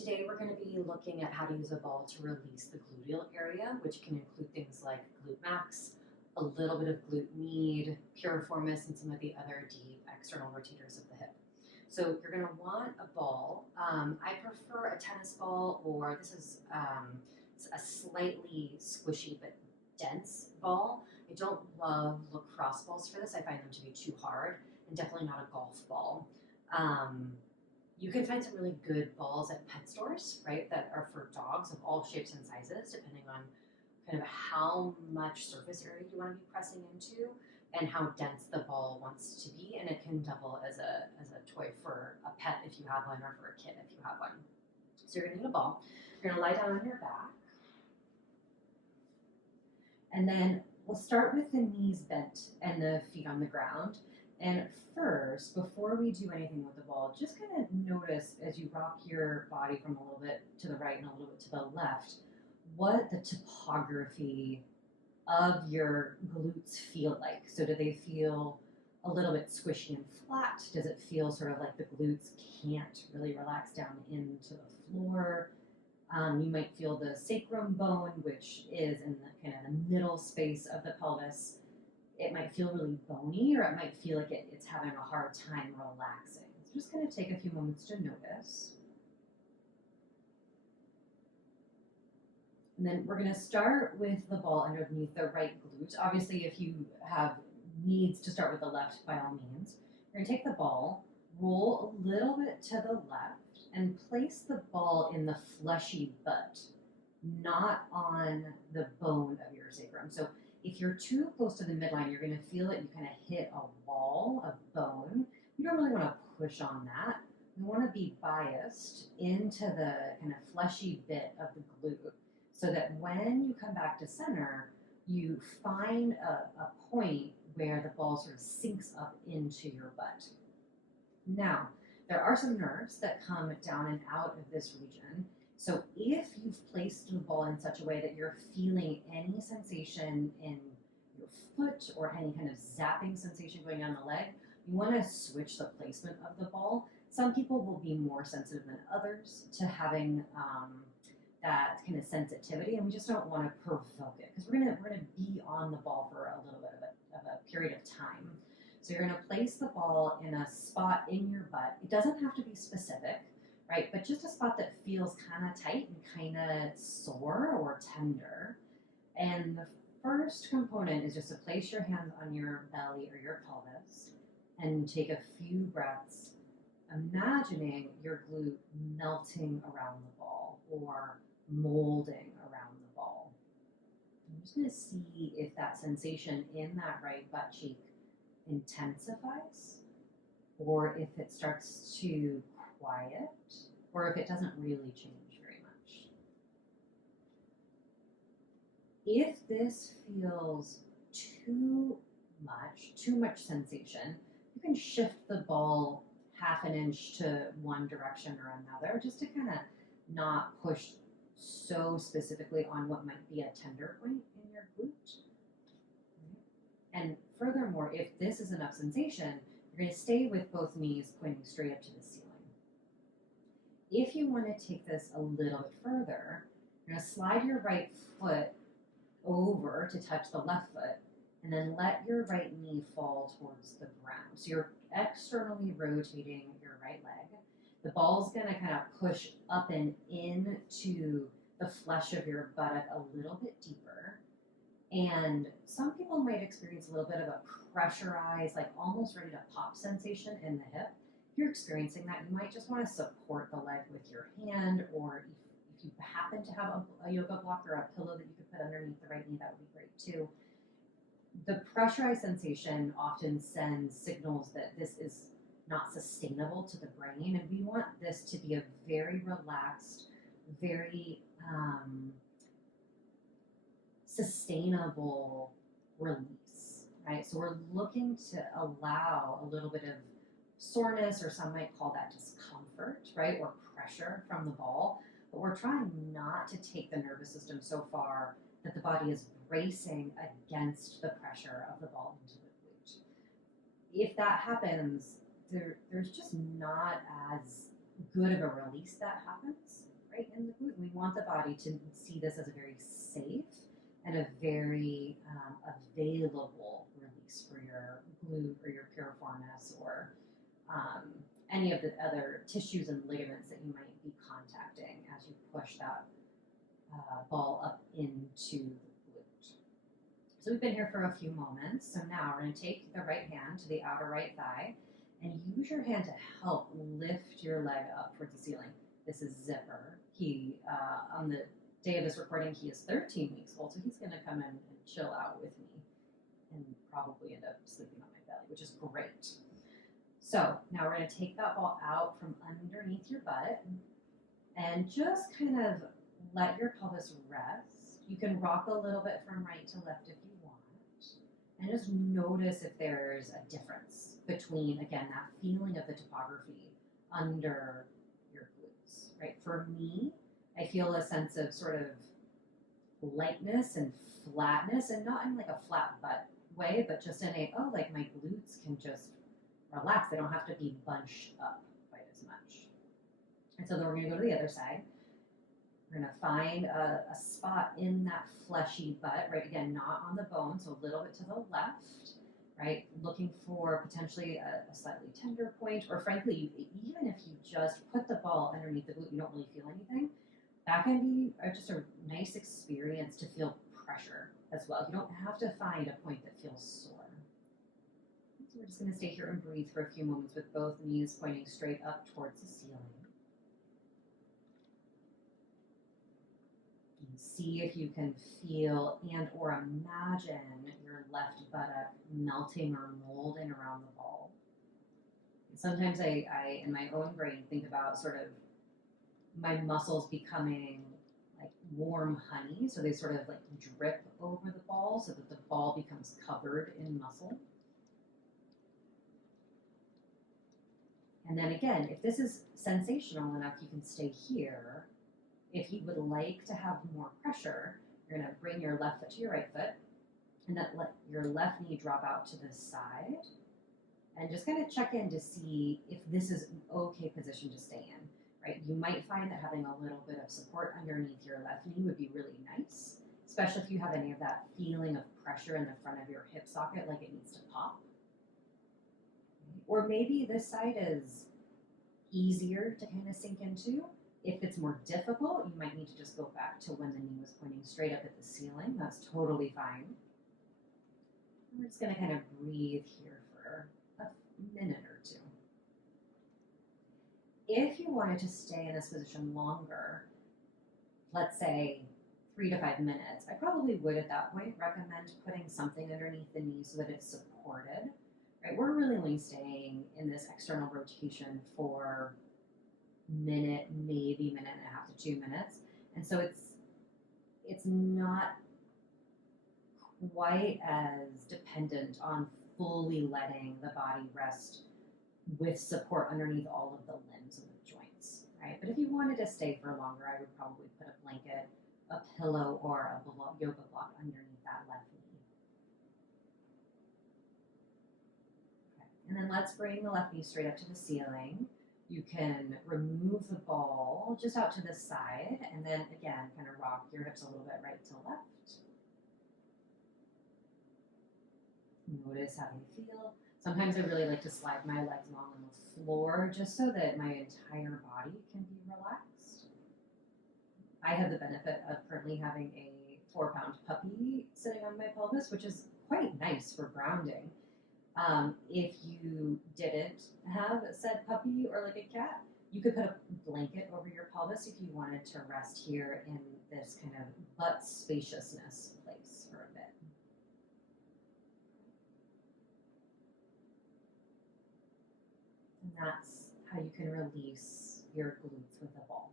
Today we're going to be looking at how to use a ball to release the gluteal area, which can include things like glute max, a little bit of glute med, piriformis, and some of the other deep external rotators of the hip. So you're going to want a ball. I prefer a tennis ball, or this is a slightly squishy but dense ball. I don't love lacrosse balls for this. I find them to be too hard, and definitely not a golf ball. You can find some really good balls at pet stores, right, that are for dogs of all shapes and sizes, depending on kind of how much surface area you want to be pressing into and how dense the ball wants to be. And it can double as a toy for a pet if you have one, or for a kid if you have one. So you're going to need a ball. You're going to lie down on your back. And then we'll start with the knees bent and the feet on the ground. And first, before we do anything with the ball, just kind of notice as you rock your body from a little bit to the right and a little bit to the left, what the topography of your glutes feel like. So do they feel a little bit squishy and flat? Does it feel sort of like the glutes can't really relax down into the floor? You might feel the sacrum bone, which is in the kind of the middle space of the pelvis. It might feel really bony, or it might feel like it's having a hard time relaxing. So just going to take a few moments to notice. And then we're going to start with the ball underneath the right glute. Obviously, if you have needs to start with the left, by all means. You're going to take the ball, roll a little bit to the left, and place the ball in the fleshy butt, not on the bone of your sacrum. So if you're too close to the midline, you're going to feel that you kind of hit a wall of bone. You don't really want to push on that. You want to be biased into the kind of fleshy bit of the glute, so that when you come back to center, you find a point where the ball sort of sinks up into your butt. Now, there are some nerves that come down and out of this region. So if you've placed the ball in such a way that you're feeling any sensation in your foot or any kind of zapping sensation going on the leg, you want to switch the placement of the ball. Some people will be more sensitive than others to having that kind of sensitivity, and we just don't want to provoke it, because we're gonna be on the ball for a little bit of a period of time. So you're going to place the ball in a spot in your butt. It doesn't have to be specific, right? But just a spot that feels kind of tight and kind of sore or tender. And the first component is just to place your hands on your belly or your pelvis and take a few breaths, imagining your glute melting around the ball or molding around the ball. I'm just going to see if that sensation in that right butt cheek intensifies, or if it starts to quiet, or if it doesn't really change very much. If this feels too much sensation, you can shift the ball half an inch to one direction or another, just to kind of not push so specifically on what might be a tender point in your glute. And furthermore, if this is enough sensation, you're going to stay with both knees pointing straight up to the ceiling. If you want to take this a little bit further, you're going to slide your right foot over to touch the left foot, and then let your right knee fall towards the ground. So you're externally rotating your right leg. The ball's going to kind of push up and into the flesh of your buttock a little bit deeper. And some people might experience a little bit of a pressurized, like almost ready to pop sensation in the hip. If you're experiencing that, you might just want to support the leg with your hand, or if you happen to have a yoga block or a pillow that you could put underneath the right knee, that would be great too. The pressurized sensation often sends signals that this is not sustainable to the brain, and we want this to be a very relaxed, very sustainable release, right? So we're looking to allow a little bit of soreness, or some might call that discomfort, right, or pressure from the ball, but we're trying not to take the nervous system so far that the body is bracing against the pressure of the ball into the glute. If that happens, there's just not as good of a release that happens. right in the glute. We want the body to see this as a very safe and a very available release for your glute or your piriformis or any of the other tissues and ligaments that you might be contacting as you push that ball up into the glute. So we've been here for a few moments. So now we're going to take the right hand to the outer right thigh and use your hand to help lift your leg up towards the ceiling. This is Zipper. He, on the day of this recording, he is 13 weeks old, so he's going to come in and chill out with me and probably end up sleeping on my belly, which is great. So now we're going to take that ball out from underneath your butt and just kind of let your pelvis rest. You can rock a little bit from right to left if you want. And just notice if there's a difference between, again, that feeling of the topography under your glutes, right? For me, I feel a sense of sort of lightness and flatness, and not in like a flat butt way, but just in a, oh, like my glutes can just relax. They don't have to be bunched up quite as much. And so then we're going to go to the other side. We're going to find a spot in that fleshy butt, right? Again, not on the bone, so a little bit to the left, right? Looking for potentially a slightly tender point, or frankly, even if you just put the ball underneath the glute, you don't really feel anything. That can be just a nice experience to feel pressure as well. You don't have to find a point that feels sore. So we're just going to stay here and breathe for a few moments with both knees pointing straight up towards the ceiling. See if you can feel and or imagine your left buttock melting or molding around the ball. Sometimes I, in my own brain, think about sort of my muscles becoming like warm honey. So they sort of like drip over the ball so that the ball becomes covered in muscle. And then again, if this is sensational enough, you can stay here. If you would like to have more pressure, you're going to bring your left foot to your right foot and then let your left knee drop out to the side and just kind of check in to see if this is an okay position to stay in, right? You might find that having a little bit of support underneath your left knee would be really nice, especially if you have any of that feeling of pressure in the front of your hip socket, like it needs to pop. Or maybe this side is easier to kind of sink into. If it's more difficult, you might need to just go back to when the knee was pointing straight up at the ceiling. That's totally fine. We're just going to kind of breathe here for a minute or two. If you wanted to stay in this position longer, let's say 3 to 5 minutes, I probably would at that point recommend putting something underneath the knee so that it's supported. Right? We're really only staying in this external rotation for minute, maybe minute and a half to 2 minutes. And so it's not quite as dependent on fully letting the body rest with support underneath all of the limbs and the joints, right? But if you wanted to stay for longer, I would probably put a blanket, a pillow, or a yoga block underneath that left knee. Okay. And then let's bring the left knee straight up to the ceiling. You can remove the ball just out to the side and then again, kind of rock your hips a little bit right to left. Notice how you feel. Sometimes I really like to slide my legs along on the floor just so that my entire body can be relaxed. I have the benefit of currently having a 4-pound puppy sitting on my pelvis, which is quite nice for grounding. If you didn't have said puppy or like a cat, you could put a blanket over your pelvis if you wanted to rest here in this kind of butt spaciousness place for a bit. And that's how you can release your glutes with the ball.